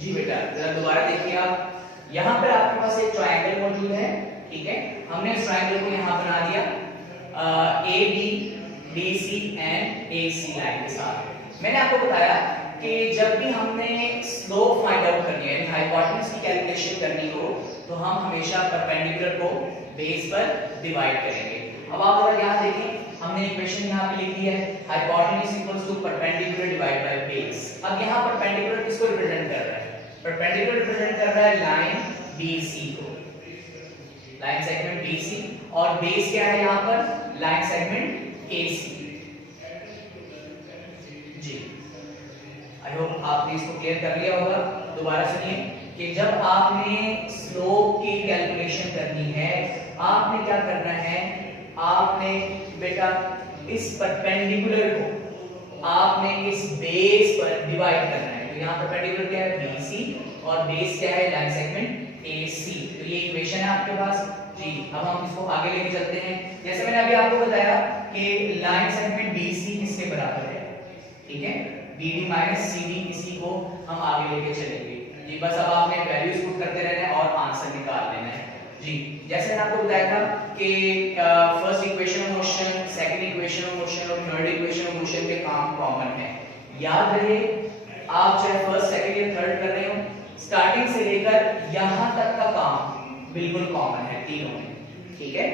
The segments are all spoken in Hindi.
जी बेटा जरा दोबारा देखिए आप, यहाँ पर आपके पास एक ट्रायंगल मौजूद है, ठीक है। हमने उस ट्रायंगल को यहाँ बना दिया A B B C and A C line के साथ। मैंने आपको बताया कि जब भी हमने स्लोप फाइंड आउट करनी है, हाइपोटेन्यूज की कैलकुलेशन करनी हो, तो हम हमेशा परपेंडिकुलर को बेस पर डिवाइड करेंगे। अब आप अगर यहाँ देखें, हमने इक्वेशन यहाँ पे लिख दी है, hypotenuse equals to perpendicular divide by base. अब यहाँ परपेंडिकुलर किसको रिप्रेजेंट कर रहा है? परपेंडिकुलर रिप्रेजेंट कर रहा है लाइन BC को, लाइन सेगमेंट BC, और बेस क्या है यहाँ पर? Line segment AC। जी आई होप आपने इसको क्लियर कर लिया होगा। दोबारा सुनिए कि जब आपने स्लोप की कैलकुलेशन करनी है, आपने क्या करना है, आपने बेटा इस परपेंडिकुलर को आपने इस बेस पर डिवाइड करना है। तो यहाँ परपेंडिकुलर क्या है? BC, और बेस क्या है? Line segment AC। तो ये इक्वेशन है आपके पास जी। अब हम इसको आगे लेके चलते हैं। जैसे मैंने अभी आपको बताया कि लाइन सेगमेंट BC किसके बराबर है, ठीक है, BD माइनस CD, इसी को हम आगे लेके चलेंगे जी। बस अब आपने वैल्यूज पुट करते रहना है और आंसर निकाल लेना है जी। जैसे मैंने आपको बताया था कि first equation of motion, second equation of motion और थर्ड इक्वेशन ऑफ मोशन के काम कॉमन है। याद रहे, आप चाहे फर्स्ट सेकंड या थर्ड कर रहे हो, स्टार्टिंग से लेकर यहां तक का काम बिल्कुल कॉमन है तीनों में, ठीक है।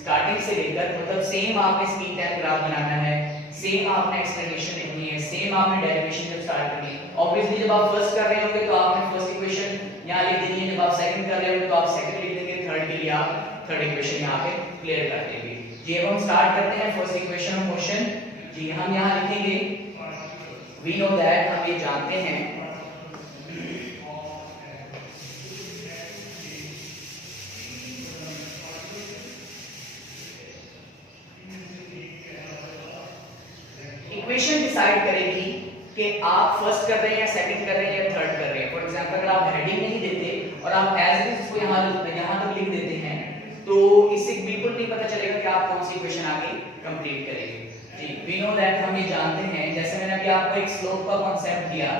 स्टार्टिंग से लेकर मतलब सेम आपने स्पीड टाइम ग्राफ बनाना है, सेम आपने एक्सप्लेनेशन लिखनी है, सेम आपने डेरिवेशन जब स्टार्ट करनी है। ऑब्वियसली जब आप फर्स्ट कर रहे होंगे तो आपने फर्स्ट इक्वेशन यहाँ लिख देनी है, जब आप सेकंड कर रहे होंगे तो आप सेकंड लिख देंगे, थर्ड के लिए आप थर्ड इक्वेशन यहाँ पे क्लियर कर देंगे जी। अब हम स्टार्ट करते हैं फर्स्ट इक्वेशन ऑफ मोशन जी। हम यहाँ लिखेंगे, वी नो दैट, हम ये जानते हैं इक्वेशन डिसाइड करेगी कि आप फर्स्ट कर रहे हैं या सेकंड कर रहे हैं या थर्ड कर रहे हैं। फॉर एग्जांपल अगर आप हेडिंग नहीं देते और आप एज इट इज इसको यहाँ तक लिख देते हैं, तो इससे बिल्कुल नहीं पता चलेगा कि आप कौन सी इक्वेशन आगे कंप्लीट करेंगे जी। वी नो दैट, हम ये जानते हैं, जैसे मैंने अभी आपको एक स्लोप का कांसेप्ट दिया,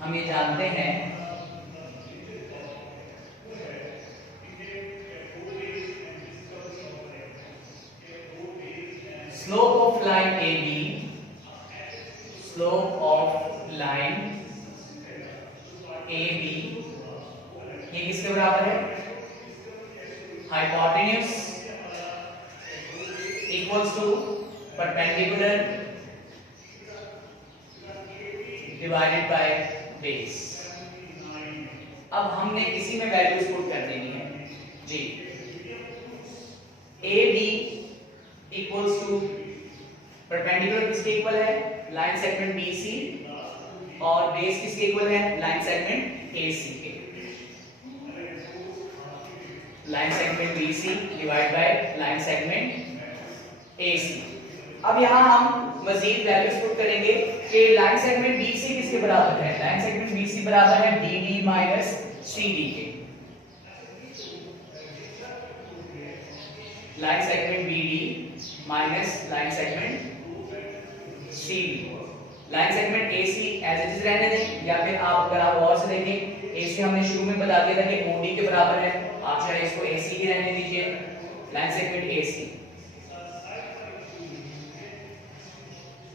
हम ये जानते हैं slope of line AB, slope of line AB ये किसके बराबर है? Hypotenuse equals to perpendicular divided by base. अब हमने इसी में वैल्यूज पुट कर देनी है जी। AB इक्वल्स टू परपेंडिकुलर किसके इक्वल है? लाइन सेगमेंट BC, और बेस किसके इक्वल है? लाइन सेगमेंट AC के। Line segment BC divide by line segment AC। अब यहां हम मजीद वैल्यूज पुट करेंगे कि लाइन सेगमेंट BC किसके बराबर है? लाइन सेगमेंट BC बराबर है DD माइनस CD के। Line segment BD minus line segment CD। Line segment AC as it is रहने दें, या फिर आप अगर आप और से देखें, AC हमने शुरू में बता दिया था कि OD के बराबर है, आप चाहे इसको AC ही रहने दीजिए, लाइन सेगमेंट AC।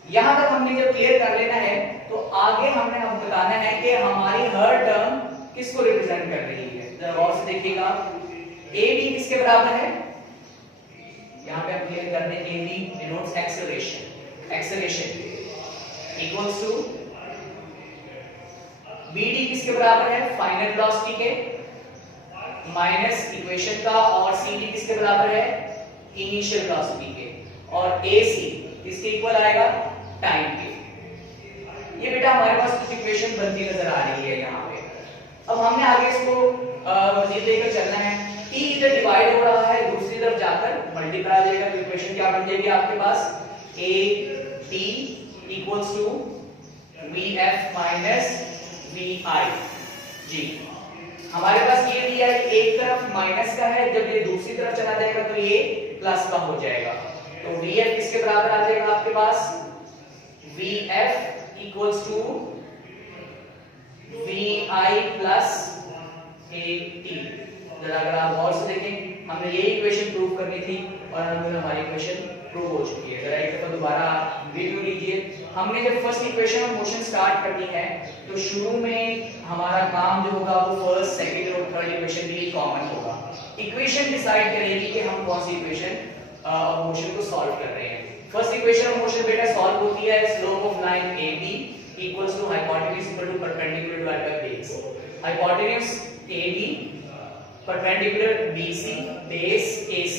यहां तक हमने जब क्लियर कर लेना है, तो आगे हमने अब बताना है कि हमारी हर टर्म किसको रिप्रेजेंट कर रही है। जरा और से देखिएगा, AB किसके बराबर है? यहाँ पे हम क्लियर कर दें, AB denotes acceleration, acceleration equals to BD किसके बराबर है? फाइनल वेलोसिटी के माइनस इक्वेशन का, और CD किसके बराबर है? इनिशियल वेलोसिटी के, और AC किसके इक्वल आएगा? टाइम के। ये बेटा हमारे पास कुछ इक्वेशन बनती नजर आ रही है यहाँ पे। अब हमने आगे इसको मजीद लेकर चलना है। T इधर डिवाइड हो रहा है, दूसरी तरफ जाकर मल्टीप्लाई आ जाएगा, तो इक्वेशन क्या बन जाएगी आपके पास? AT equals to VF minus VI जी। हमारे पास ये दिया है, एक तरफ माइनस का है, जब ये दूसरी तरफ चला जाएगा तो ये प्लस का हो जाएगा। तो VF किसके बराबर आ जाएगा आपके पास? Vf equals to Vi plus At। जरा अगर आप गौर से देखें, हमने ये इक्वेशन प्रूव करनी थी और हमारी इक्वेशन प्रूव हो चुकी है। जरा एक दफा दोबारा रिव्यू लीजिए। हमने जब first equation of motion start करनी है तो शुरू में हमारा काम जो होगा वो फर्स्ट, सेकंड और थर्ड इक्वेशन के लिए कॉमन होगा। इक्वेशन डिसाइड करेगी कि हम कौन सी इक्वेशन ऑफ मोशन को सॉल्व कर रहे हैं। फर्स्ट इक्वेशन ऑफ मोशन बेटा सॉल्व होती है slope of line AB equals to hypotenuse equal to perpendicular divided by base. Hypotenuse AB perpendicular BC base AC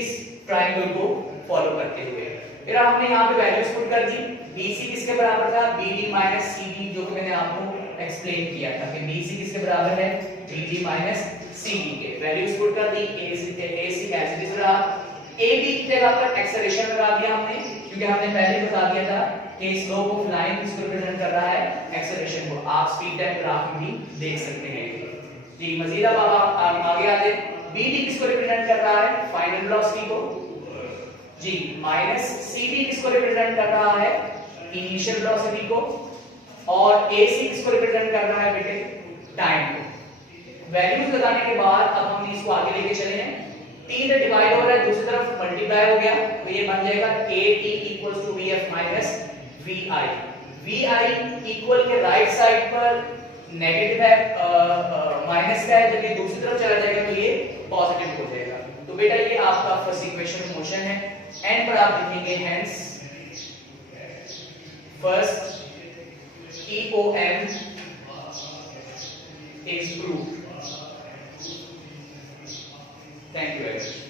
इस ट्रायंगल को फॉलो करते हुए। फिर आपने यहाँ पे वैल्यूज पुट कर दी। BC किसके बराबर था? BD माइनस CD, जो कि मैंने आपको एक्सप्लेन किया था कि BC किसके बराबर है? BD माइनस CD के। वैल्यूज पुट कर दी। AC कैसे दिख रहा? AB की जगह पर एक्सेलरेशन लगा दिया हमने, क्योंकि हमने पहले बता दिया था कि स्लोप ऑफ लाइन किसको रिप्रेजेंट कर रहा है? एक्सेलरेशन को। आप स्पीड टाइम ग्राफ में भी देख सकते हैं। जी मजीद अब आप आगे आते। BD किसको रिप्रेजेंट कर रहा है? फाइनल वेलोसिटी को। जी माइनस CD किसको रिप्रेजेंट कर रहा है? इनिशियल वेलोसिटी को। और AC किसको रिप्रेजेंट कर रहा है बेटे? टाइम को। वैल्यूज लगाने के बाद अब हम इसको आगे लेके चले हैं। 3 से डिवाइड हो रहा है, दूसरी तरफ मल्टीप्लाई हो गया, तो ये बन जाएगा AT equals to VF minus VI। VI equal के राइट साइड पर नेगेटिव है, माइनस का है, जब ये दूसरी तरफ चला जाएगा तो ये पॉजिटिव हो जाएगा। तो बेटा ये आपका फर्स्ट इक्वेशन ऑफ मोशन है। एंड पर आप लिखेंगे hence first EOM is proved। Thank you very much.